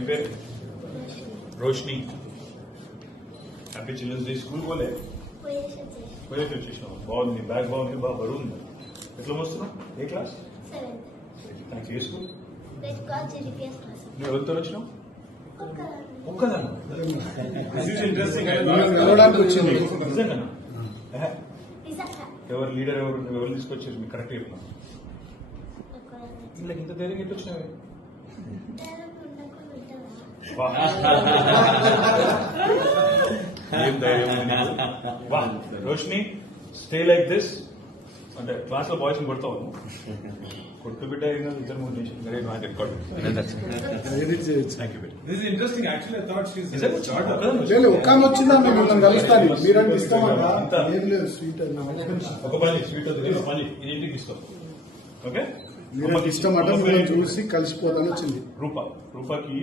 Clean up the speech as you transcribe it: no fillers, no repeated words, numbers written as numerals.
ఏం పేరు? Roshini. Happy children's day. School పోలే? పోయేసి వచ్చేసినావు. బాగుంది, బ్యాగ్ బాగుంది, బాగా బరువు ఉంది. ఎట్లా వస్తున్నావు? ఏ క్లాస్? థ్యాంక్స్. ఏ స్కూల్? నువ్వు ఎవరితో వచ్చినావు? ఒక్కదాన్ని. నిజంగా ఎవరు లీడర్ ఎవరు తీసుకొచ్చారు? మీకు కరెక్ట్ చెప్పినా వీళ్ళకి ఇంత ధైర్యం ఎట్లా వచ్చినావే? ఏం ధైర్యం. వా రోషిని, స్టే లైక్ దిస్. అంటే క్లాస్ లో బాయ్స్ కొడతావు? కొట్టు బిడ్డ ఇద్దరు మూడు నిమిషాలు. ఒక పని స్వీట్ మళ్ళీ ఇంటికి ఇస్తాం. ఓకే, ఇష్టం అంటే చూసి కలిసిపోతాను వచ్చింది. రూపాకి